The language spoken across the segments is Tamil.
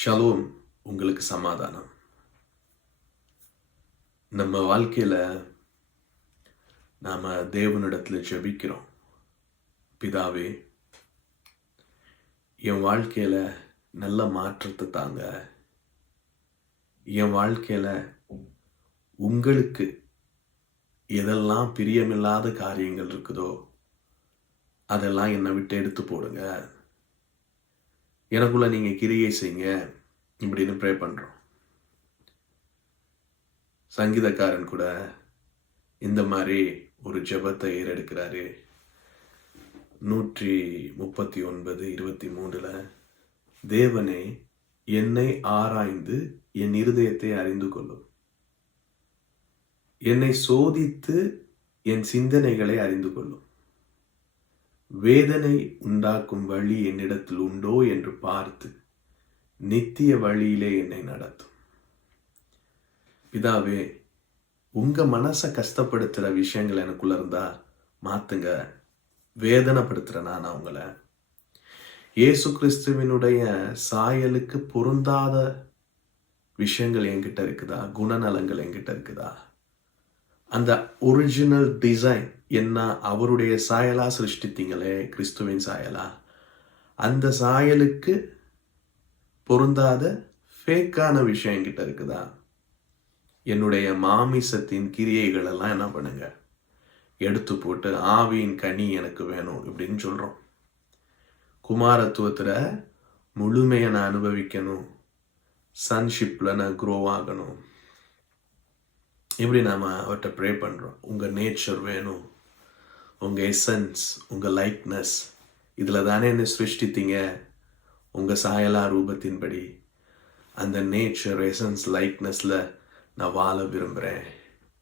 ஷலோம் உங்களுக்கு சமாதானம். நம்ம வாழ்க்கையில் நாம் தேவனிடத்தில் ஜெபிக்கிறோம். பிதாவே என் வாழ்க்கையில் நல்ல மாற்றத்தை தாங்க. என் வாழ்க்கையில் உங்களுக்கு எதெல்லாம் பிரியமில்லாத காரியங்கள் இருக்குதோ அதெல்லாம் என்னை விட்டு எடுத்து போடுங்க. எனக்குள்ள நீங்கள் கிரியை செய்யுங்க இப்படின்னு ப்ரே பண்ணுறோம் சங்கீதக்காரன் கூட இந்த மாதிரி ஒரு ஜெபத்தை ஏறெடுக்கிறாரு. நூற்றி முப்பத்தி ஒன்பது இருபத்தி மூன்றில் தேவனே என்னை ஆராய்ந்து என் இருதயத்தை அறிந்து கொள்ளும். என்னை சோதித்து என் சிந்தனைகளை அறிந்து கொள்ளும். வேதனை உண்டாக்கும் வழி என்னிடத்தில் உண்டோ என்று பார்த்து நித்திய வழியிலே என்னை நடத்தும். பிதாவே உங்க மனசை கஷ்டப்படுத்துகிற விஷயங்கள் எனக்குள்ள இருந்தா மாத்துங்க. வேதனைப்படுத்துகிற நான் அவங்கள. இயேசு கிறிஸ்துவினுடைய சாயலுக்கு பொருந்தாத விஷயங்கள் என்கிட்ட இருக்குதா? குணநலங்கள் என்கிட்ட இருக்குதா? அந்த ஒரிஜினல் டிசைன் என்ன அவருடைய சாயலாக சிருஷ்டித்தீங்களே கிறிஸ்துவின் சாயலா? அந்த சாயலுக்கு பொருந்தாத ஃபேக்கான விஷயம் என்கிட்ட இருக்குதா? என்னுடைய மாமிசத்தின் கிரியைகளெல்லாம் என்ன பண்ணுங்க? எடுத்து போட்டு ஆவியின் கனி எனக்கு வேணும் இப்படின்னு சொல்கிறோம் குமாரத்துவத்தில் முழுமையை நான் அனுபவிக்கணும். சன்ஷிப்பில் நான் க்ரோ ஆகணும். இப்படி நாம் அவர்கிட்ட ப்ரே பண்ணுறோம் உங்கள் நேச்சர் வேணும். உங்கள் எசன்ஸ் உங்கள் லைக்னஸ் இதில் தானே என்ன சிருஷ்டித்தீங்க? உங்கள் சாயலா ரூபத்தின்படி. அந்த நேச்சர் எசன்ஸ் லைக்னஸில் நான் வாழ விரும்புகிறேன்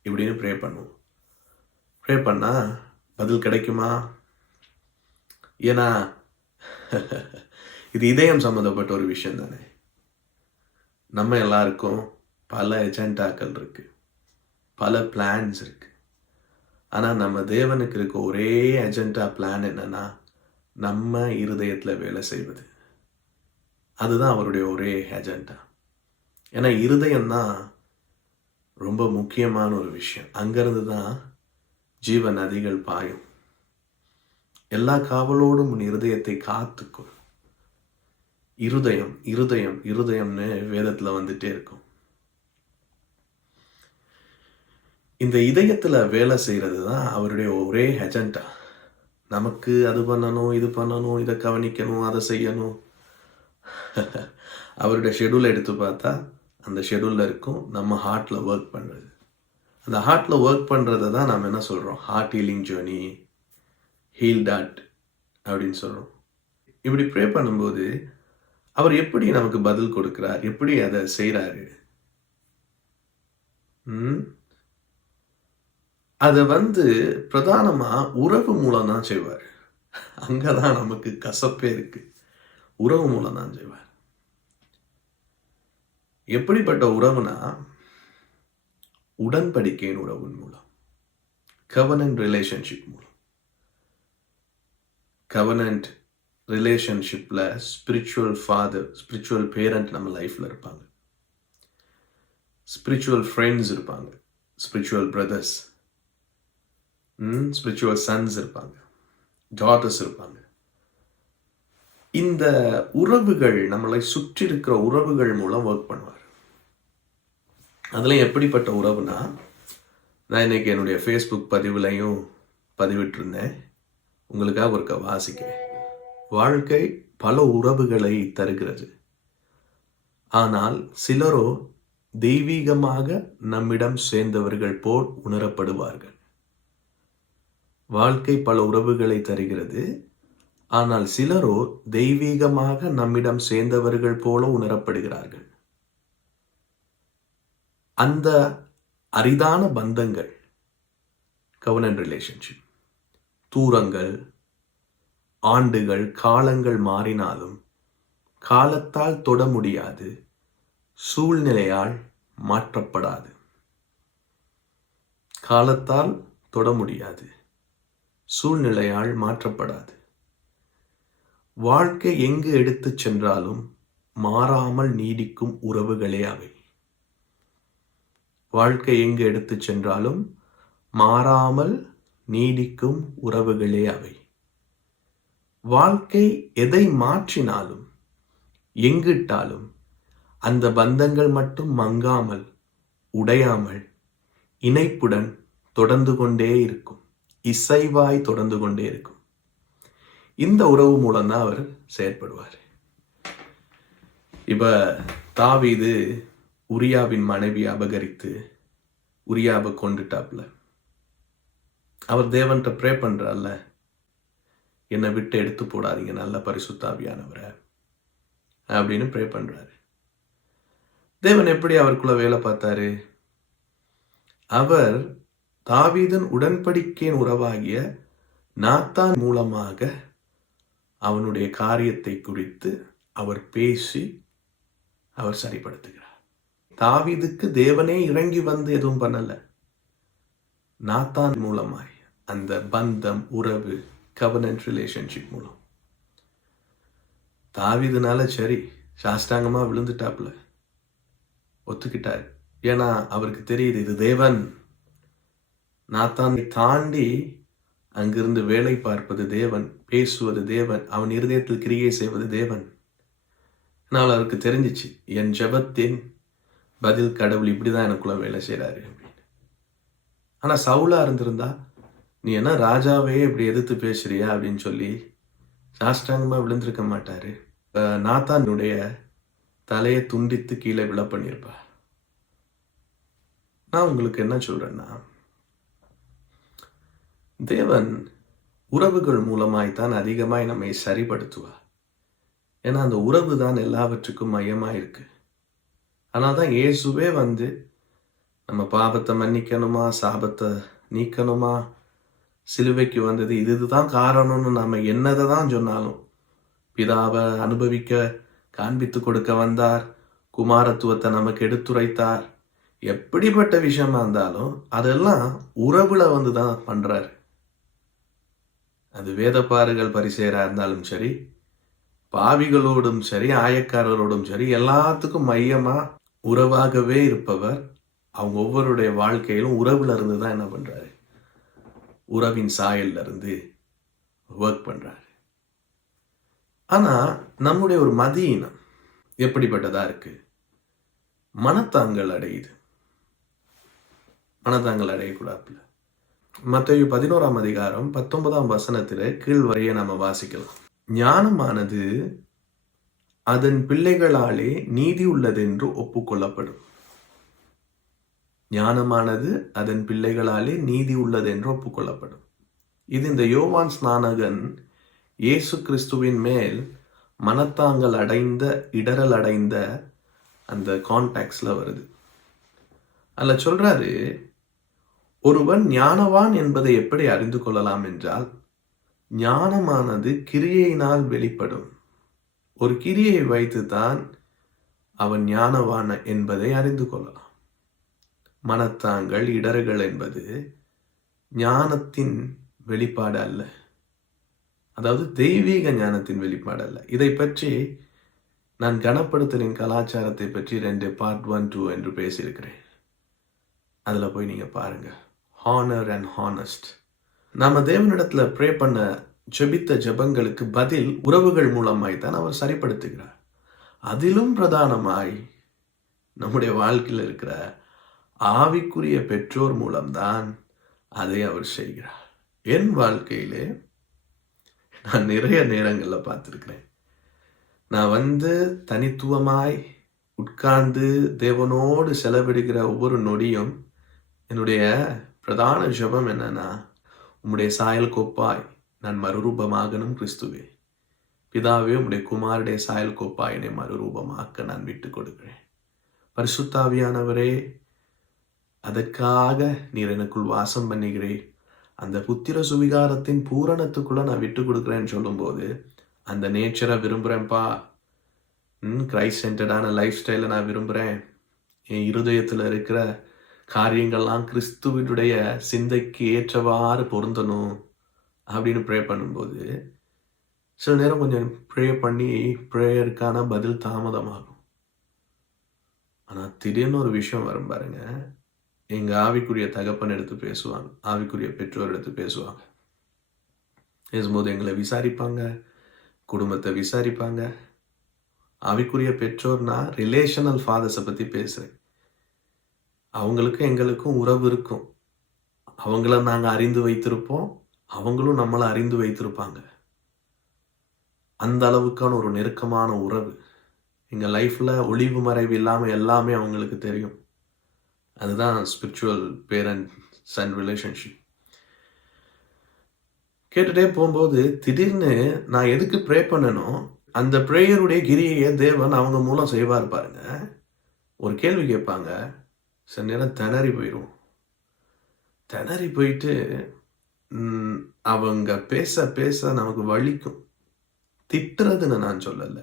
இப்படின்னு ப்ரே பண்ணுவோம். ப்ரே பண்ணால் பதில் கிடைக்குமா? ஏன்னா இது இதயம் சம்மந்தப்பட்ட ஒரு விஷயம் தானே. நம்ம எல்லாருக்கும் பல எஜெண்டாக்கள் இருக்குது பல பிளான்ஸ் இருக்குது ஆனால் நம்ம தேவனுக்கு இருக்க ஒரே அஜெண்டா பிளான் என்னன்னா நம்ம இருதயத்தில் வேலை செய்வது. அதுதான் அவருடைய ஒரே அஜெண்டா ஏன்னா இருதயம் தான் ரொம்ப முக்கியமான ஒரு விஷயம். அங்கேருந்து தான் ஜீவ நதிகள் பாயும். எல்லா காவலோடும் உன் இருதயத்தை காத்துக்கும் இருதயம் இருதயம் இருதயம்னு வேதத்தில் வந்துட்டே இருக்கும். இந்த இதயத்தில் வேலை செய்கிறது தான் அவருடைய ஒரே ஹெஜண்டா நமக்கு அது பண்ணணும் இது பண்ணணும் இதை கவனிக்கணும் அதை செய்யணும். அவருடைய ஷெடியூலை எடுத்து பார்த்தா அந்த ஷெடியூலில் இருக்கும் நம்ம ஹார்ட்டில் ஒர்க் பண்ணுறது அந்த ஹார்ட்டில் ஒர்க் பண்ணுறதை தான் நாம் என்ன சொல்கிறோம் heart healing journey heal dot அப்படின்னு சொல்கிறோம் இப்படி ப்ரே பண்ணும்போது அவர் எப்படி நமக்கு பதில் கொடுக்குறார்? எப்படி அதை செய்கிறாரு ம்? அதை வந்து பிரதானமா உறவு மூலம் தான் செய்வார். அங்கதான் நமக்கு கசப்பே இருக்கு. உறவு மூலம் தான் செய்வார். எப்படிப்பட்ட உறவுனா உடன்படிக்கையின் உறவின் மூலம் கவனன்ட் ரிலேஷன்ஷிப் மூலம். கவனன்ட் ரிலேஷன்ஷிப்ல ஸ்பிரிச்சுவல் ஃபாதர் ஸ்பிரிச்சுவல் பேரண்ட் நம்ம லைஃப்ல இருப்பாங்க. ஸ்பிரிச்சுவல் ஃப்ரெண்ட்ஸ் இருப்பாங்க. ஸ்பிரிச்சுவல் பிரதர்ஸ் ஸ்பிரிச்சுவல் சன்ஸ் இருப்பாங்க. டாட்டர்ஸ் இருப்பாங்க. இந்த உறவுகள் நம்மளை சுற்றி இருக்கிற உறவுகள் மூலம் ஒர்க் பண்ணுவார். அதில் எப்படிப்பட்ட உறவுனா நான் இன்னைக்கு என்னுடைய ஃபேஸ்புக் பதிவுலையும் பதிவிட்டிருந்தேன். உங்களுக்காக ஒருக்க வாசிக்கிறேன். வாழ்க்கை பல உறவுகளை தருகிறது. ஆனால் சிலரோ தெய்வீகமாக நம்மிடம் சேர்ந்தவர்கள் போல் உணரப்படுவார்கள். வாழ்க்கை பல உறவுகளை தருகிறது. ஆனால் சிலரோ தெய்வீகமாக நம்மிடம் சேர்ந்தவர்கள் போல உணரப்படுகிறார்கள். அந்த அரிதான பந்தங்கள் கவனன் ரிலேஷன்ஷிப் தூரங்கள் ஆண்டுகள் காலங்கள் மாறினாலும் காலத்தால் தொட முடியாது சூழ்நிலையால் மாற்றப்படாது. காலத்தால் தொட முடியாது. சூழ்நிலையால் மாற்றப்படாது. வாழ்க்கை எங்கு எடுத்துச் சென்றாலும் மாறாமல் நீடிக்கும் உறவுகளே அவை. வாழ்க்கை எங்கு எடுத்துச் சென்றாலும் மாறாமல் நீடிக்கும் உறவுகளே அவை. வாழ்க்கை எதை மாற்றினாலும் எங்கிட்டாலும் அந்த பந்தங்கள் மட்டும் மங்காமல் உடையாமல் இணைப்புடன் தொடர்ந்து கொண்டே இருக்கும். இசைவாய் தொடர்ந்து கொண்டே இருக்கும். இந்த உறவு மூலம்தான் அவர் செயற்படுவார். இப்ப தாவீது உரியாவின் மனைவி அபகரித்து உரியாவை கொண்டுட்டாப்ல அவர் தேவன்கிட்ட ப்ரே பண்றார்ல. என்னை விட்டு எடுத்து போடாதீங்க நல்ல பரிசுத்தாவியானவரை அப்படின்னு ப்ரே பண்றாரு. தேவன் எப்படி அவருக்குள்ள வேலை பார்த்தாரு? அவர் தாவீதன் உடன்படிக்கையின் உறவாகிய நாத்தான் மூலமாக அவனுடைய காரியத்தை குறித்து அவர் பேசி அவர் சரிப்படுத்துகிறார். தாவீதுக்கு தேவனே இறங்கி வந்து எதுவும் பண்ணல. நாத்தான் மூலமாய் அந்த பந்தம் உறவு கவர்னன்ட் ரிலேஷன்ஷிப் மூலம். தாவீதுனால சரி சாஷ்டாங்கமா விழுந்துட்டாப்ல ஒத்துக்கிட்டார். ஏன்னா அவருக்கு தெரியுது இது தேவன். நாத்தானை தாண்டி அங்கிருந்து வேலை பார்ப்பது தேவன் பேசுவது தேவன் அவன் இருதயத்தில் கிரியை செய்வது தேவன். ஆனால் அவருக்கு தெரிஞ்சிச்சு என் ஜெபத்தின் பதில் கடவுள் இப்படிதான் எனக்குள்ள வேலை செய்கிறாரு அப்படின்னு. ஆனால் சவுலா இருந்திருந்தா நீ என்ன ராஜாவே இப்படி எதிர்த்து பேசுறியா? அப்படின்னு சொல்லி சாஷ்டாங்கமாக விழுந்திருக்க மாட்டாரு. நாத்தானுடைய தலையை துண்டித்து கீழே விழ பண்ணியிருப்பா நான் உங்களுக்கு என்ன சொல்றேன்னா தேவன் உறவுகள் மூலமாய் தான் அதிகமாய் நம்மை சரிப்படுத்துவார். ஏன்னா அந்த உறவு தான் எல்லாவற்றுக்கும் மையமாக இருக்கு ஆனால் தான் இயேசுவே வந்து நம்ம பாவத்தை மன்னிக்கணுமா சாபத்தை நீக்கணுமா சிலுவைக்கு வந்தது இது இதுதான் காரணம்னு நாம் என்னதை தான் சொன்னாலும் பிதாவை அனுபவிக்க காண்பித்து கொடுக்க வந்தார் குமாரத்துவத்தை நமக்கு எடுத்துரைத்தார். எப்படிப்பட்ட விஷயமா இருந்தாலும் அதெல்லாம் உறவுல வந்து தான் பண்ணுறாரு அது வேதப்பாறுகள் பரிசேராக இருந்தாலும் சரி பாவிகளோடும் சரி ஆயக்காரரோடும் சரி எல்லாத்துக்கும் மையமாக உறவாகவே இருப்பவர் அவங்க ஒவ்வொருடைய வாழ்க்கையிலும் உறவுல இருந்து தான் என்ன பண்ணுறாரு உறவின் சாயல்ல இருந்து ஒர்க் பண்ணுறாரு ஆனால் நம்முடைய ஒரு மதியினம் எப்படிப்பட்டதாக இருக்கு? மனத்தாங்கல் அடையுது. மனத்தாங்கள் அடையக்கூடாதுல. மத்தையு பதினோராம் அதிகாரம் பத்தொன்பதாம் வசனத்துல கீழ் வரைய நம்ம வாசிக்கலாம். ஞானமானது அதன் பிள்ளைகளாலே நீதி உள்ளதென்று ஒப்புக்கொள்ளப்படும். ஞானமானது அதன் பிள்ளைகளாலே நீதி உள்ளதென்று ஒப்புக்கொள்ளப்படும். இது இந்த யோவான் ஸ்நானகன் இயேசு கிறிஸ்துவின் மேல் மனத்தாங்கல் அடைந்த இடரல் அடைந்த அந்த கான்டாக்ட்ஸில் வருது. அதில் சொல்றாரு ஒருவன் ஞானவான் என்பதை எப்படி அறிந்து கொள்ளலாம் என்றால் ஞானமானது கிரியையினால் வெளிப்படும். ஒரு கிரியை வைத்துதான் அவன் ஞானவான் என்பதை அறிந்து கொள்ளலாம். மனத்தாங்கள் இடர்கள் என்பது ஞானத்தின் வெளிப்பாடு அல்ல. அதாவது தெய்வீக ஞானத்தின் வெளிப்பாடு அல்ல. இதை பற்றி நான் கனப்படுத்தலின் கலாச்சாரத்தை பற்றி ரெண்டு பார்ட் ஒன் டூ என்று பேசியிருக்கிறேன். அதில் போய் நீங்கள் பாருங்கள் ஹானர் அண்ட் ஹானஸ்ட் நம்ம தேவனிடத்தில் ப்ரே பண்ண ஜெபித்த ஜெபங்களுக்கு பதில் உறவுகள் மூலமாய் தான் அவர் சரிப்படுத்துகிறார். அதிலும் பிரதானமாய் நம்முடைய வாழ்க்கையில் இருக்கிற ஆவிக்குரிய பெற்றோர் மூலம்தான் அதை அவர் செய்கிறார். என் வாழ்க்கையிலே நான் நிறைய நேரங்களில் பார்த்துருக்கிறேன். நான் வந்து தனித்துவமாய் உட்கார்ந்து தேவனோடு செலவிடுகிற ஒவ்வொரு நொடியும் என்னுடைய பிரதான ஜபம் என்னன்னா உம்முடைய சாயல் கோப்பாய் நான் மறுரூபமாகணும் கிறிஸ்துவே. பிதாவே உம்முடைய குமாருடைய சாயல் கோப்பாய் என்னை மறுரூபமாக்க நான் விட்டு கொடுக்கிறேன். பரிசுத்தாவியானவரே அதற்காக நீர் எனக்குள் வாசம் பண்ணுகிறேன் அந்த புத்திர சுவிகாரத்தின் பூரணத்துக்குள்ள நான் விட்டு கொடுக்குறேன்னு சொல்லும்போது அந்த நேச்சரை விரும்புகிறேன்ப்பா ம் கிரைஸ்ட் சென்டர்டான லைஃப் ஸ்டைலை நான் விரும்புகிறேன் என் இருதயத்தில் இருக்கிற காரியங்கள்லாம் கிறிஸ்துவனுடைய சிந்தைக்கு ஏற்றவாறு பொருந்தணும் அப்படின்னு ப்ரே பண்ணும்போது சில நேரம் கொஞ்சம் ப்ரே பண்ணி ப்ரேயருக்கான பதில் தாமதமாகும். ஆனால் திடீர்னு ஒரு விஷயம் வரும் பாருங்க. எங்கள் ஆவிக்குரிய தகப்பன் எடுத்து பேசுவாங்க ஆவிக்குரிய பெற்றோர் எடுத்து பேசுவாங்க. பேசும்போது எங்களை விசாரிப்பாங்க குடும்பத்தை விசாரிப்பாங்க. ஆவிக்குரிய பெற்றோர்னா ரிலேஷனல் ஃபாதர்ஸை பற்றி பேசுகிறேன் அவங்களுக்கும் எங்களுக்கும் உறவு இருக்கும். அவங்கள நாங்கள் அறிந்து வைத்திருப்போம். அவங்களும் நம்மளை அறிந்து வைத்திருப்பாங்க. அந்த அளவுக்கான ஒரு நெருக்கமான உறவு. எங்கள் லைஃப்பில் ஒளிவு மறைவு இல்லாமல் எல்லாமே அவங்களுக்கு தெரியும். அதுதான் ஸ்பிரிச்சுவல் பேரண்ட்ஸ் அண்ட் ரிலேஷன்ஷிப் கேட்டுகிட்டே போகும்போது திடீர்னு நான் எதுக்கு ப்ரே பண்ணனோ அந்த ப்ரேயருடைய கிரியையை தேவன் அவங்க மூலம் செய்வார் பாருங்க. ஒரு கேள்வி கேட்பாங்க. சில நேரம் திணறி போயிடுவோம். திணறி போயிட்டு அவங்க பேச பேச நமக்கு வலிக்கும். திட்டுறதுன்னு நான் சொல்லலை.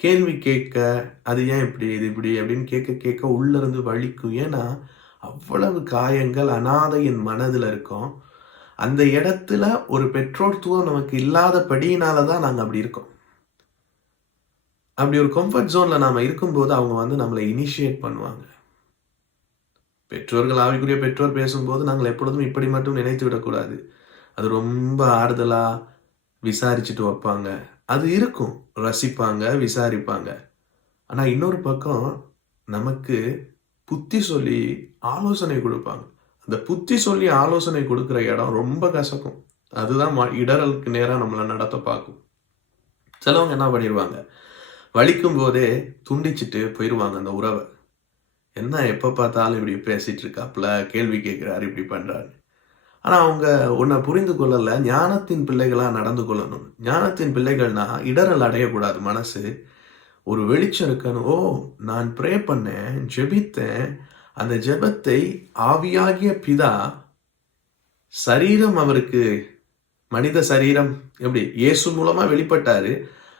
கேள்வி கேட்க அது ஏன் இப்படி இது இப்படி? அப்படின்னு கேட்க கேட்க உள்ளேருந்து வலிக்கும். ஏன்னா அவ்வளவு காயங்கள் அனாதையின் மனதில் இருக்கும். அந்த இடத்துல ஒரு பெற்றோர்த்துவம் நமக்கு இல்லாதபடியினால தான் நாங்கள் அப்படி இருக்கோம். அப்படி ஒரு கம்ஃபர்ட் ஜோனில் நாம் இருக்கும்போது அவங்க வந்து நம்மளை இனிஷியேட் பண்ணுவாங்க. பெற்றோர்கள் ஆவிக்குரிய பெற்றோர் பேசும்போது நாங்கள் எப்பொழுதும் இப்படி மட்டும் நினைத்து விடக்கூடாது. அது ரொம்ப ஆறுதலாக விசாரிச்சுட்டு வைப்பாங்க. அது இருக்கும். ரசிப்பாங்க விசாரிப்பாங்க. ஆனால் இன்னொரு பக்கம் நமக்கு புத்தி சொல்லி ஆலோசனை கொடுப்பாங்க. அந்த புத்தி சொல்லி ஆலோசனை கொடுக்குற இடம் ரொம்ப கசக்கும். அதுதான் ம- நேராக நம்மளை நடத்த பார்க்கும். சிலவங்க என்ன பண்ணிடுவாங்க வலிக்கும் போதே துண்டிச்சிட்டு போயிடுவாங்க அந்த உறவை. என்ன எப்போ பார்த்தாலும் இப்படி பேசிட்டு இருக்காப்புல கேள்வி கேட்குறாரு இப்படி பண்றாரு. ஆனா அவங்க உன்னை புரிந்து கொள்ளல. ஞானத்தின் பிள்ளைகளா நடந்து கொள்ளணும். ஞானத்தின் பிள்ளைகள்னா இடரல் அடையக்கூடாது மனசு. ஒரு வெளிச்சம் இருக்கணும். ஓ நான் ப்ரே பண்ணேன் ஜெபித்தேன். அந்த ஜெபத்தை ஆவியாகிய பிதா சரீரம் அவருக்கு மனித சரீரம் எப்படி? இயேசு மூலமா வெளிப்பட்டாரு.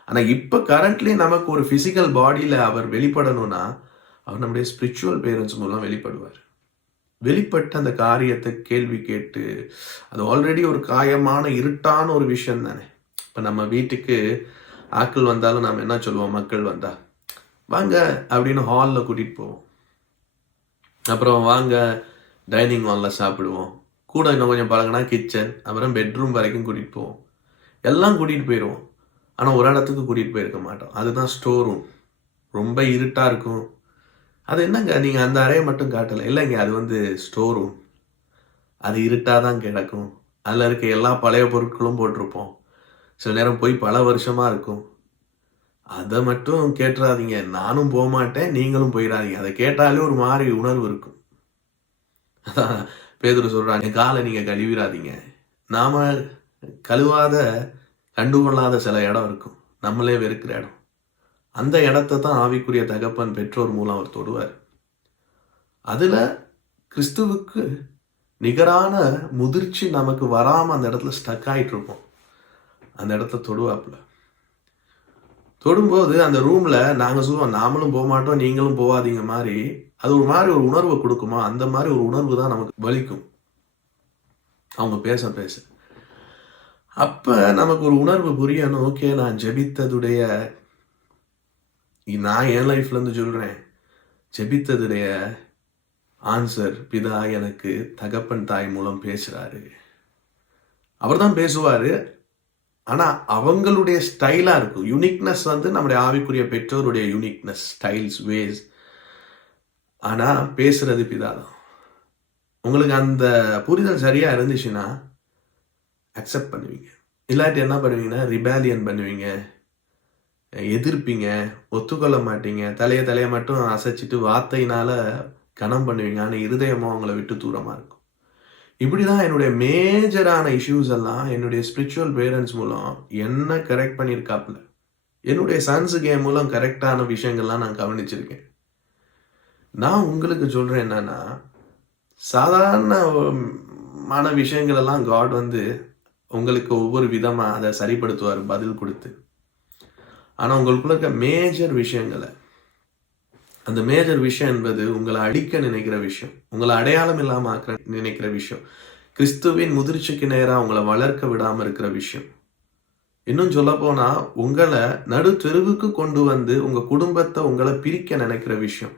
ஆனா இப்ப கரண்ட்லி நமக்கு ஒரு பிசிக்கல் பாடியில அவர் வெளிப்படணும்னா அவர் நம்முடைய ஸ்பிரிச்சுவல் பேரண்ட்ஸ் மூலம் வெளிப்படுவார். வெளிப்பட்ட அந்த காரியத்தை கேள்வி கேட்டு அது ஆல்ரெடி ஒரு காயமான இருட்டான ஒரு விஷயம் தானே. இப்போ நம்ம வீட்டுக்கு ஆட்கள் வந்தாலும் நம்ம என்ன சொல்லுவோம்? மக்கள் வந்தா. வாங்க அப்படின்னு ஹாலில் கூட்டிகிட்டு போவோம். அப்புறம் வாங்க டைனிங் ஹாலில் சாப்பிடுவோம். கூட இன்னும் கொஞ்சம் பழகினா கிச்சன் அப்புறம் பெட்ரூம் வரைக்கும் கூட்டிகிட்டு போவோம். எல்லாம் கூட்டிகிட்டு போயிடுவோம் ஆனால் ஒரு இடத்துக்கு கூட்டிகிட்டு போயிருக்க மாட்டோம். அதுதான் ஸ்டோர் ரூம் ரொம்ப இருட்டாக இருக்கும். அது என்னங்க? நீங்கள் அந்த அறையை மட்டும் காட்டல. இல்லைங்க அது வந்து ஸ்டோர் ரூம் அது இருட்டாக தான் கிடக்கும். அதில் இருக்க எல்லா பழைய பொருட்களும் போட்டிருப்போம். சில நேரம் போய் பல வருஷமாக இருக்கும். அதை மட்டும் கேட்டுறாதீங்க. நானும் போக மாட்டேன் நீங்களும் போயிடாதீங்க. அதை கேட்டாலே ஒரு மாதிரி உணர்வு இருக்கும். அதான் பேதுரு காலை நீங்கள் கழுவிடாதீங்க. நாம் கழுவாத கண்டுகொள்ளாத சில இடம் இருக்கும். நம்மளே வெறுக்கிற இடம். அந்த இடத்த தான் ஆவிக்குரிய தகப்பன் பெற்றோர் மூலம் அவர் தொடுவார். அதில் கிறிஸ்துவுக்கு நிகரான முதிர்ச்சி நமக்கு வராமல் அந்த இடத்துல ஸ்டக் ஆகிட்டு இருப்போம் அந்த இடத்த தொடுவாப்புல. தொடும்போது அந்த ரூமில் நாங்கள் சொல்லுவோம் நாமளும் போக மாட்டோம் நீங்களும் போகாதீங்க மாதிரி. அது ஒரு மாதிரி ஒரு உணர்வை கொடுக்குமா? அந்த மாதிரி ஒரு உணர்வு தான் நமக்கு வலிக்கும். அவங்க பேச பேச. அப்போ நமக்கு ஒரு உணர்வு புரியணும். ஓகே நான் ஜெபித்ததுடைய நான் என் லைஃப்லேருந்து சொல்கிறேன் ஜெபித்ததுடைய ஆன்சர் பிதா எனக்கு தகப்பன் தாய் மூலம் பேசுகிறாரு அவர் தான் பேசுவார். ஆனால் அவங்களுடைய ஸ்டைலாக இருக்கும். யூனிக்னஸ் வந்து நம்முடைய ஆவிக்குரிய பெற்றோருடைய யூனிக்னஸ் ஸ்டைல்ஸ் வேஸ் ஆனால் பேசுறது பிதா தான். உங்களுக்கு அந்த புரிதல் சரியாக இருந்துச்சுன்னா அக்செப்ட் பண்ணுவீங்க. இல்லாட்டி என்ன பண்ணுவீங்கன்னா ரிபேலியன் பண்ணுவீங்க. எதிர்ப்பீங்க ஒத்துக்கொள்ள மாட்டீங்க தலையை தலையை மட்டும் அசைச்சிட்டு வார்த்தையினால கனம் பண்ணுவீங்க ஆனால் இருதயமோ அவங்கள விட்டு தூரமாக இருக்கும். இப்படி தான் என்னுடைய மேஜரான இஷ்யூஸ் எல்லாம் என்னுடைய ஸ்பிரிச்சுவல் பேரண்ட்ஸ் மூலம் என்ன கரெக்ட் பண்ணியிருக்காப்புல. என்னுடைய சன்ஸ் கேம் மூலம் கரெக்டான விஷயங்கள்லாம் நான் கவனிச்சிருக்கேன். நான் உங்களுக்கு சொல்கிறேன் என்னன்னா சாதாரணமான விஷயங்கள் எல்லாம் காட் வந்து உங்களுக்கு ஒவ்வொரு விதமாக அதை சரிப்படுத்துவார் பதில் கொடுத்து. ஆனால் உங்களுக்குள்ள இருக்க மேஜர் விஷயங்களை. அந்த மேஜர் விஷயம் என்பது உங்களை அடிக்க நினைக்கிற விஷயம். உங்களை அடையாளம் இல்லாமல் ஆக்க நினைக்கிற விஷயம். கிறிஸ்துவின் முதிர்ச்சிக்கு நேராக உங்களை வளர்க்க விடாமல் இருக்கிற விஷயம். இன்னும் சொல்ல போனால் உங்களை நடு தெருவுக்கு கொண்டு வந்து உங்கள் குடும்பத்தை உங்களை பிரிக்க நினைக்கிற விஷயம்.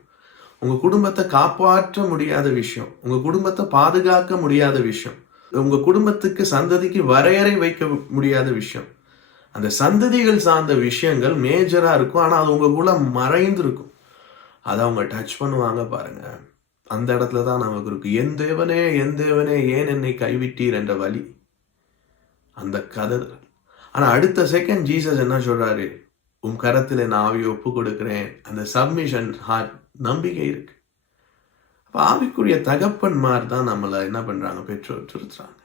உங்கள் குடும்பத்தை காப்பாற்ற முடியாத விஷயம். உங்கள் குடும்பத்தை பாதுகாக்க முடியாத விஷயம். உங்கள் குடும்பத்துக்கு சந்ததிக்கு வரையறை வைக்க முடியாத விஷயம். அந்த சந்ததிகள் சார்ந்த விஷயங்கள் மேஜராக இருக்கும். ஆனால் அது உங்களுக்குள்ள மறைந்திருக்கும். அதை அவங்க டச் பண்ணுவாங்க பாருங்க. அந்த இடத்துல தான் நமக்கு இருக்கு. என் தேவனே என் தேவனே ஏன் என்னை கைவிட்டீர் என்ற வழி அந்த கதர் ஆனால் அடுத்த செகண்ட் ஜீசஸ் என்ன சொல்றாரு? உன் கரத்தில் நான் ஆவியை ஒப்பு கொடுக்குறேன் அந்த சப்மிஷன் ஹார்ட் நம்பிக்கை இருக்கு. அப்போ ஆவிக்குரிய தகப்பன்மார் தான் நம்மளை என்ன பண்ணுறாங்க பெற்றோர் திருத்துறாங்க.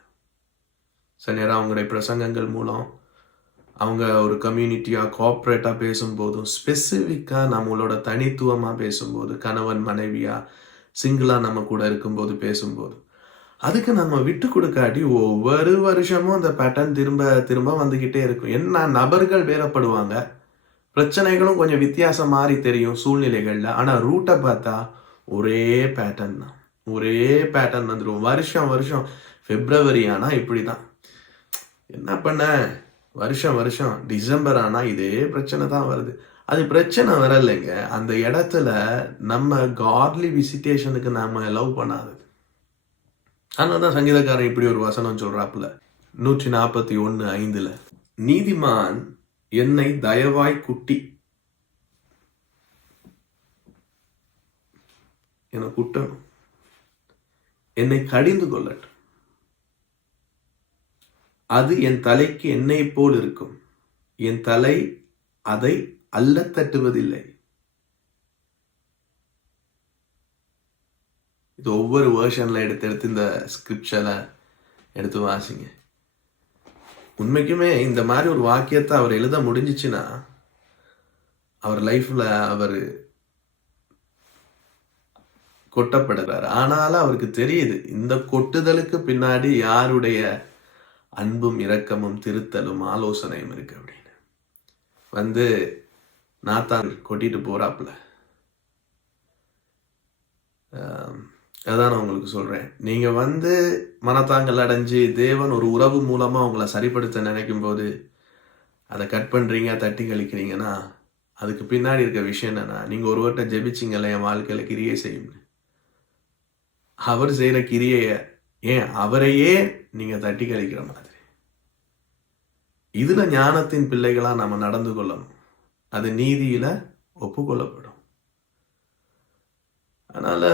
சில நேரம் அவங்களுடைய பிரசங்கங்கள் மூலம் அவங்க ஒரு கம்யூனிட்டியாக கோஆப்ரேட்டாக பேசும்போதும் ஸ்பெசிஃபிக்காக நம்மளோட தனித்துவமாக பேசும்போது கணவன் மனைவியாக சிங்கிளாக நம்ம கூட இருக்கும்போது பேசும்போது அதுக்கு நம்ம விட்டு கொடுக்காட்டி ஒவ்வொரு வருஷமும் அந்த பேட்டர்ன் திரும்ப திரும்ப வந்துக்கிட்டே இருக்கும். என்ன நபர்கள் வேறப்படுவாங்க? பிரச்சனைகளும் கொஞ்சம் வித்தியாசம் மாறி தெரியும் சூழ்நிலைகளில். ஆனால் ரூட்டை பார்த்தா ஒரே பேட்டர்ன் தான். ஒரே பேட்டர்ன் வந்துடும் வருஷம் வருஷம். பிப்ரவரி ஆனால் இப்படி தான் என்ன பண்ண? வருஷம் வருஷம். டிசம்பர் ஆனால் இதே பிரச்சனை தான் வருது. அது பிரச்சனை வரலைங்க. அந்த இடத்துல நம்ம காட்லி விசிட்டேஷனுக்கு நம்ம லவ் பண்ணாதது. அதனால தான் சங்கீதக்காரன் இப்படி ஒரு வசனம் சொல்றாப்புல. நூற்றி நாற்பத்தி ஒன்று ஐந்துல. நீதிமான் என்னை தயவாய் குட்டி. என குட்டணும். என்னை கடிந்து கொள்ளட்டும். அது என் தலைக்கு எண்ணெய் போல் இருக்கும். என் தலை அதை அல்ல தட்டுவதில்லை. இது ஒவ்வொரு வேர்ஷன்ல எடுத்து எடுத்து இந்த ஸ்கிரிப்சரை எடுத்து வாசிங்க. உண்மைக்குமே இந்த மாதிரி ஒரு வாக்கியத்தை அவர் எழுத முடிஞ்சிச்சுன்னா அவர் லைஃப்ல அவர் கொட்டப்படுறாரு. ஆனாலும் அவருக்கு தெரியுது இந்த கொட்டுதலுக்கு பின்னாடி யாருடைய அன்பும் இரக்கமும் திருத்தலும் ஆலோசனையும் இருக்கு அப்படின்னு. வந்து நாத்தான் கொட்டிட்டு போறாப்புல. அதான் நான் உங்களுக்கு சொல்றேன். நீங்க வந்து மனத்தாங்கல் அடைஞ்சு தேவன் ஒரு உறவு மூலமா உங்களை சரிப்படுத்த நினைக்கும் போது அதை கட் பண்றீங்க தட்டி கழிக்கிறீங்கன்னா அதுக்கு பின்னாடி இருக்க விஷயம் என்னன்னா நீங்க ஒருவர்கிட்ட ஜெபிச்சிங்கல்ல என் வாழ்க்கையில கிரியை செய்யும் அவர் செய்யற கிரியைய ஏன் அவரையே நீங்க தட்டி கழிக்கிற மாதிரி. இதுல ஞானத்தின் பிள்ளைகளா நம்ம நடந்து கொள்ளணும். அது நீதியில ஒப்புக்கொள்ளப்படும். அதனால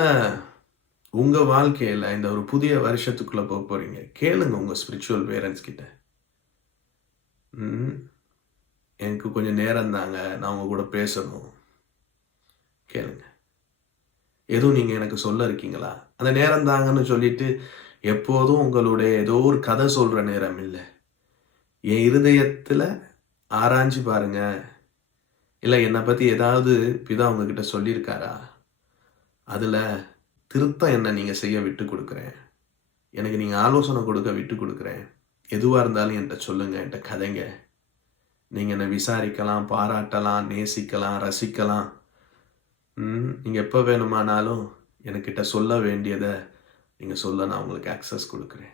உங்க வாழ்க்கையில இந்த ஒரு புதிய வருஷத்துக்குள்ள போக போறீங்க. கேளுங்க உங்க ஸ்பிரிச்சுவல் பேரண்ட்ஸ் கிட்ட. எனக்கு கொஞ்சம் நேரம் தாங்க நான் உங்க கூட பேசணும். கேளுங்க. எதுவும் நீங்க எனக்கு சொல்ல இருக்கீங்களா? அந்த நேரம் தாங்கன்னு சொல்லிட்டு எப்போதும் உங்களுடைய ஏதோ ஒரு கதை சொல்கிற நேரம் இல்லை. என் இருதயத்தில் ஆராய்ஞ்சு பாருங்க. இல்லை என்னை பற்றி ஏதாவது பிதா உங்ககிட்ட சொல்லியிருக்காரா? அதில் திருத்தம் என்ன நீங்கள் செய்ய விட்டு கொடுக்குறேன். எனக்கு நீங்கள் ஆலோசனை கொடுக்க விட்டு கொடுக்குறேன். எதுவாக இருந்தாலும் என்கிட்ட சொல்லுங்கள் என்கிட்ட கதைங்க. நீங்கள் என்னை விசாரிக்கலாம் பாராட்டலாம் நேசிக்கலாம் ரசிக்கலாம். ம், எப்போ வேணுமானாலும் எனக்கிட்ட சொல்ல வேண்டியதை நீங்கள் சொல்ல நான் உங்களுக்கு ஆக்சஸ் கொடுக்குறேன்.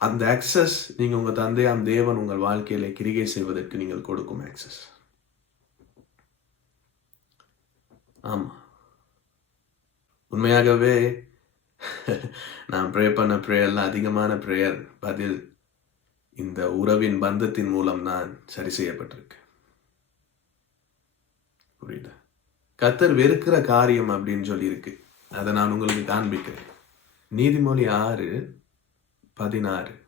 அந்த ஆக்சஸ் நீங்கள் உங்கள் தந்தை தந்தையாம் தேவன் உங்கள் வாழ்க்கையில கிரிகை செய்வதற்கு நீங்கள் கொடுக்கும் ஆக்சஸ் ஆமாம் உண்மையாகவே நான் ப்ரே பண்ண ப்ரேயர்லாம் அதிகமான ப்ரேயர் பதில் இந்த உறவின் பந்தத்தின் மூலம் நான் சரி செய்யப்பட்டிருக்கு. புரியுதா? கத்தர் வெறுக்கிற காரியம் அப்படின்னு சொல்லியிருக்கு. அதை நான் உங்களுக்கு காண்பிக்கிறேன். நீதிமொழி ஆறு பதினாறு.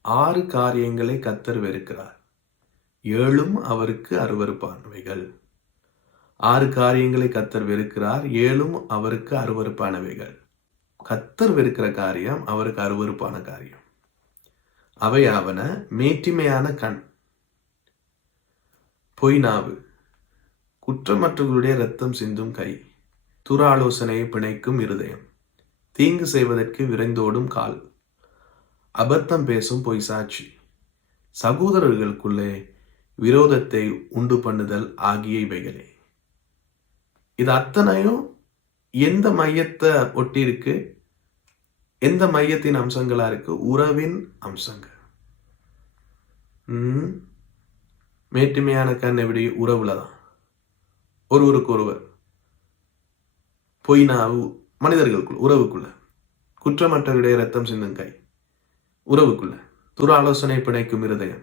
ஆறு காரியங்களை கத்தர் வெறுக்கிறார். ஏழும் அவருக்கு அருவருப்பானவைகள். ஆறு காரியங்களை கத்தர் வெறுக்கிறார் ஏழும் அவருக்கு அருவருப்பானவைகள். கத்தர் வெறுக்கிற காரியம் அவருக்கு அருவருப்பான காரியம். அவையாவன மேட்டிமையான கண். பொய்னாவு குற்றமற்றவர்களுடைய ரத்தம் சிந்தும் கை. துராலோசனையை பிணைக்கும் இருதயம். தீங்கு செய்வதற்கு விரைந்தோடும் கால். அபத்தம் பேசும் பொய் சாட்சி சகோதரர்களுக்குள்ளே விரோதத்தை உண்டு பண்ணுதல் ஆகிய இவைகளே. இது அத்தனையும் எந்த மையத்தை ஒட்டி இருக்கு எந்த மையத்தின் அம்சங்களா இருக்கு? உறவின் அம்சங்கள். மேட்டுமையான கண் எப்படி? உறவுல தான் ஒருவருக்கு ஒருவர் பொய்னாவு மனிதர்களுக்குள் உறவுக்குள்ள குற்றமற்றவருடைய ரத்தம் சிந்துங்கை உறவுக்குள்ள துற ஆலோசனை பிணைக்கும் இருதயம்.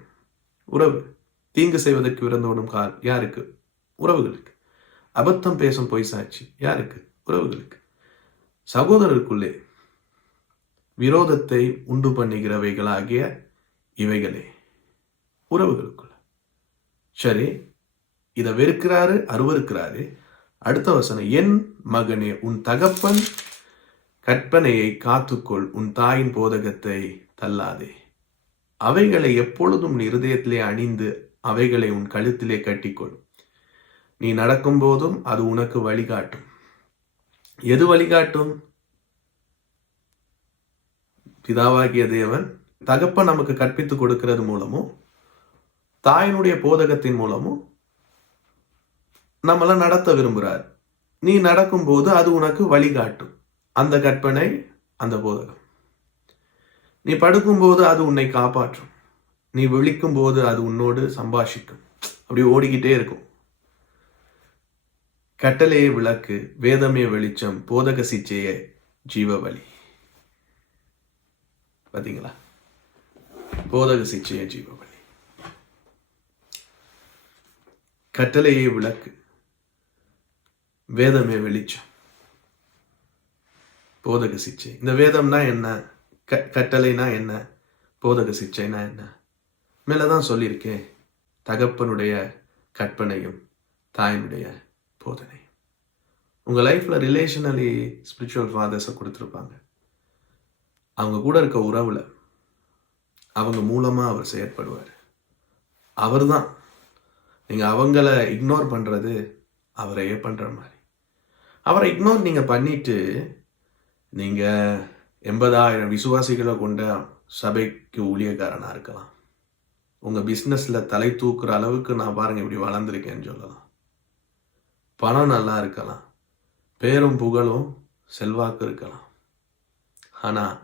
உறவு. தீங்கு செய்வதற்கு விரந்தோடும் கால் யாருக்கு? உறவுகளுக்கு. அபத்தம் பேசும் பொய் சாட்சி யாருக்கு? உறவுகளுக்கு. சகோதரருக்குள்ளே. விரோதத்தை உண்டு பண்ணுகிறவைகளாகிய இவைகளே. உறவுகளுக்குள்ள சரி இதை வெறுக்கிறாரு அருவருக்கிறாரு. அடுத்த வசனம் என் மகனே உன் தகப்பன் கற்பனையை காத்துக்கொள் உன் தாயின் போதகத்தை தள்ளாதே. அவைகளை எப்பொழுதும் உன் இருதயத்திலே அணிந்து அவைகளை உன் கழுத்திலே கட்டிக்கொள். நீ நடக்கும் போதும் அது உனக்கு வழிகாட்டும். எது வழிகாட்டும்? பிதாவாகிய தேவன் தகப்பன் நமக்கு கற்பித்து கொடுக்கிறது மூலமும் தாயினுடைய போதகத்தின் மூலமும் நம்மளை நடத்த விரும்புகிறார் நீ நடக்கும்போது அது உனக்கு வழிகாட்டும். அந்த கற்பனை அந்த போதகம். நீ படுக்கும்போது அது உன்னை காப்பாற்றும். நீ விழிக்கும் போது அது உன்னோடு சம்பாஷிக்கும். அப்படி ஓடிக்கிட்டே இருக்கும். கட்டளையே விளக்கு வேதமே வெளிச்சம் போதக சிச்சையே ஜீவ வழி. பார்த்தீங்களா போதக சிச்சையே ஜீவ வழி. கட்டளையே விளக்கு வேதமே வெளிச்சம். போதக சிச்சை இந்த வேதம்னா என்ன? க கட்டளைனா என்ன? போதக சிச்சைனா என்ன? மேலே தான் சொல்லியிருக்கேன் தகப்பனுடைய கற்பனையும் தாயினுடைய போதனையும். உங்கள் லைஃப்பில் ரிலேஷனலி ஸ்பிரிச்சுவல் ஃபாதர்ஸை கொடுத்துருப்பாங்க. அவங்க கூட இருக்க உறவில் அவங்க மூலமாக அவர் செயற்படுவார். அவர் தான் நீங்கள் அவங்கள இக்னோர் பண்ணுறது அவரையே பண்ணுற மாதிரி. அவரை இக்னோர் நீங்கள் பண்ணிட்டு நீங்கள் எண்பதாயிரம் விசுவாசிகளை கொண்ட சபைக்கு ஊழியக்காரனாக இருக்கலாம். உங்கள் பிஸ்னஸில் தலை தூக்குற அளவுக்கு நான் பாருங்கள் இப்படி வளர்ந்துருக்கேன்னு சொல்லலாம். பணம் நல்லா இருக்கலாம். பேரும் புகழும் செல்வாக்கு இருக்கலாம். ஆனால்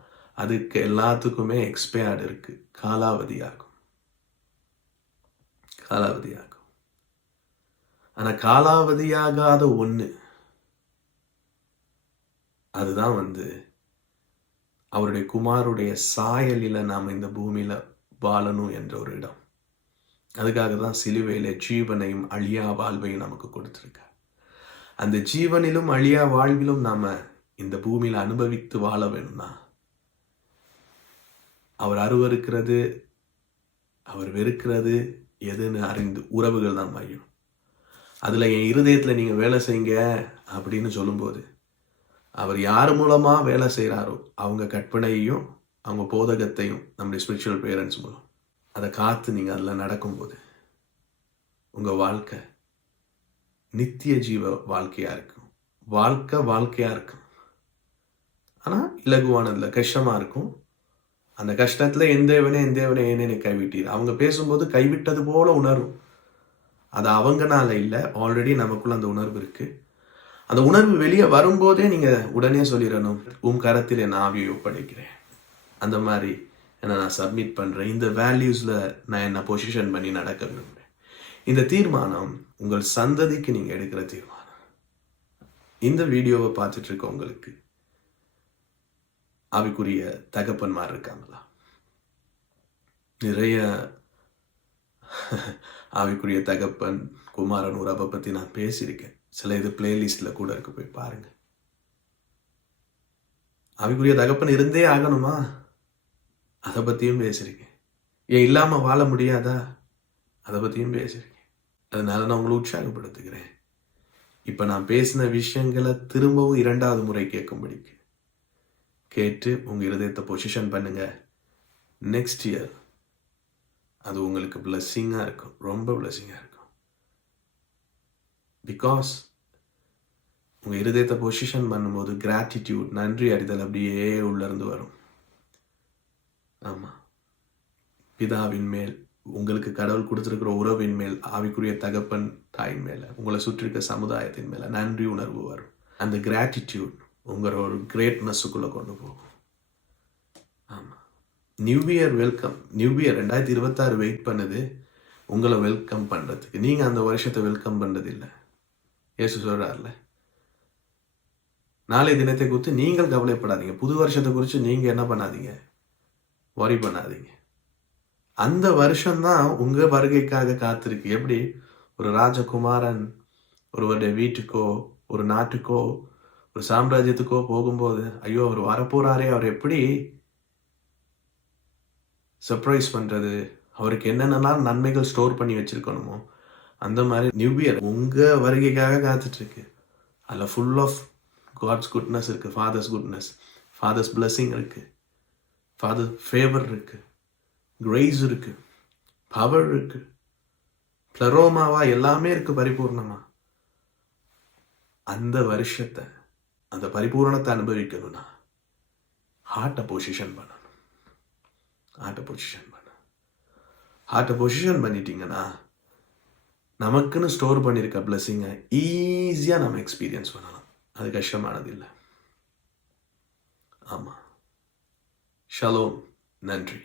அதுக்கு எல்லாத்துக்குமே எக்ஸ்பயர்டு இருக்குது காலாவதியாகும். காலாவதியாகும். ஆனால் காலாவதியாகாத ஒன்று அதுதான் வந்து அவருடைய குமாருடைய சாயலில் நாம் இந்த பூமியில் வாழணும் என்ற ஒரு இடம். அதுக்காக தான் சிலுவையில் ஜீவனையும் அழியா வாழ்வையும் நமக்கு கொடுத்துருக்க அந்த ஜீவனிலும் அழியா வாழ்விலும் நாம் இந்த பூமியில் அனுபவித்து வாழ வேணும்னா அவர் அருவருக்கிறது அவர் வெறுக்கிறது எதுன்னு அறிந்து உறவுகள் தான் மையம் அதில் என் இருதயத்தில் நீங்கள் வேலை செய்யுங்க அப்படின்னு சொல்லும்போது அவர் யார் மூலமாக வேலை செய்கிறாரோ அவங்க கற்பனையையும் அவங்க போதகத்தையும் நம்முடைய ஸ்பிரிச்சுவல் பேரண்ட்ஸ் மூலம். அதை காத்து நீங்கள் அதில் நடக்கும்போது உங்கள் வாழ்க்கை நித்திய ஜீவ வாழ்க்கையாக இருக்கும். வாழ்க்கை வாழ்க்கையாக இருக்கும். ஆனால் இலகுவானதில் கஷ்டமாக இருக்கும். அந்த கஷ்டத்தில் எந்த எந்தேவனே ஏனேனே கைவிட்டீர். அவங்க பேசும்போது கைவிட்டது போல உணரும். அது அவங்கனால இல்லை ஆல்ரெடி நமக்குள்ள அந்த உணர்வு இருக்குது அந்த உணர்வு வெளியே வரும்போதே நீங்கள் உடனே சொல்லிடணும் உன் கரத்தில் நான் ஆவியை ஒப்படைக்கிறேன். அந்த மாதிரி என்னை நான் சப்மிட் பண்ணுறேன் இந்த வேல்யூஸில் நான் என்னை பொசிஷன் பண்ணி நடக்க விரும்புகிறேன் இந்த தீர்மானம் உங்கள் சந்ததிக்கு நீங்கள் எடுக்கிற தீர்மானம். இந்த வீடியோவை பார்த்துட்டு இருக்க உங்களுக்கு ஆவிக்குரிய தகப்பன்மார் இருக்காங்களா? நிறைய ஆவிக்குரிய தகப்பன் குமாரன் உறவை பற்றி நான் பேசியிருக்கேன். சில இது பிளேலிஸ்டில் கூட இருக்கு போய் பாருங்க. ஆவிக்குரிய தகப்பன் இருந்தே ஆகணுமா? அதை பற்றியும் பேசியிருக்கேன். ஏன் இல்லாமல் வாழ முடியாதா? அதை பற்றியும் பேசியிருக்கேன். அதனால நான் உங்களை உற்சாகப்படுத்துகிறேன். இப்போ நான் பேசின விஷயங்களை திரும்பவும் இரண்டாவது முறை கேட்கும்படிக்கு கேட்டு உங்கள் இருதயத்தை பொசிஷன் பண்ணுங்க. நெக்ஸ்ட் இயர் அது உங்களுக்கு பிளஸ்ஸிங்காக இருக்கும். ரொம்ப பிளஸ்ஸிங்காக இருக்கும். பிகாஸ் உங்கள் இருதயத்தை பொசிஷன் பண்ணும்போது கிராட்டிடியூட் நன்றி அறிதல் அப்படியே உள்ளேருந்து வரும். ஆமாம் பிதாவின் மேல் உங்களுக்கு கடவுள் கொடுத்துருக்கிற உறவின் மேல் ஆவிக்குரிய தகப்பன் தாயின் மேலே உங்களை சுற்றிருக்க சமுதாயத்தின் மேலே நன்றி உணர்வு வரும். அந்த கிராட்டிடியூட் உங்களோட கிரேட்னஸுக்குள்ளே கொண்டு போகும். ஆமாம் new year welcome new year ரெண்டாயிரத்தி இருபத்தாறு வெயிட் பண்ணுது. உங்களை வெல்கம் பண்ணுறதுக்கு நீங்கள் அந்த வருஷத்தை வெல்கம் பண்ணுறதில்லை இயேசு சொல்கிறார்ல நாளை தினத்தை குறித்து நீங்கள் கவலைப்படாதீங்க. புது வருஷத்தை குறித்து நீங்கள் என்ன பண்ணாதீங்க? வரி பண்ணாதீங்க. அந்த வருஷம்தான் உங்கள் வருகைக்காக காத்திருக்கு. எப்படி? ஒரு ராஜகுமாரன் ஒருவருடைய வீட்டுக்கோ ஒரு நாட்டுக்கோ ஒரு சாம்ராஜ்யத்துக்கோ போகும்போது ஐயோ அவர் வரப்போகிறாரே அவர் எப்படி சர்ப்ரைஸ் பண்ணுறது அவருக்கு என்னென்னலாம் நன்மைகள் ஸ்டோர் பண்ணி வச்சுருக்கணுமோ அந்த மாதிரி நியூ இயர் உங்கள் வருகைக்காக காத்துட்டு இருக்கு அதில் ஃபுல் ஆஃப் காட்ஸ் குட்னஸ் இருக்குது ஃபாதர்ஸ் குட்னஸ் ஃபாதர்ஸ் பிளஸ்ஸிங் இருக்குது ஃபாதர் ஃபேவர் இருக்குது கிரேஸ் இருக்குது பவர் இருக்குது ப்ளரோமாவா எல்லாமே இருக்குது பரிபூர்ணமாக அந்த வருஷத்தை அந்த பரிபூரணத்தை அனுபவிக்கணும்னா ஹார்ட்டை பொசிஷன் பண்ணணும். ஹார்ட்டை பொசிஷன் பண்ண ஹார்ட்டை பொசிஷன் பண்ணிட்டீங்கன்னா நமக்குன்னு ஸ்டோர் பண்ணியிருக்க பிளஸ்ஸிங்கை ஈஸியாக நம்ம எக்ஸ்பீரியன்ஸ் பண்ணலாம். அது கஷ்டமானது இல்லை ஆமாம் ஷலோம். நன்றி.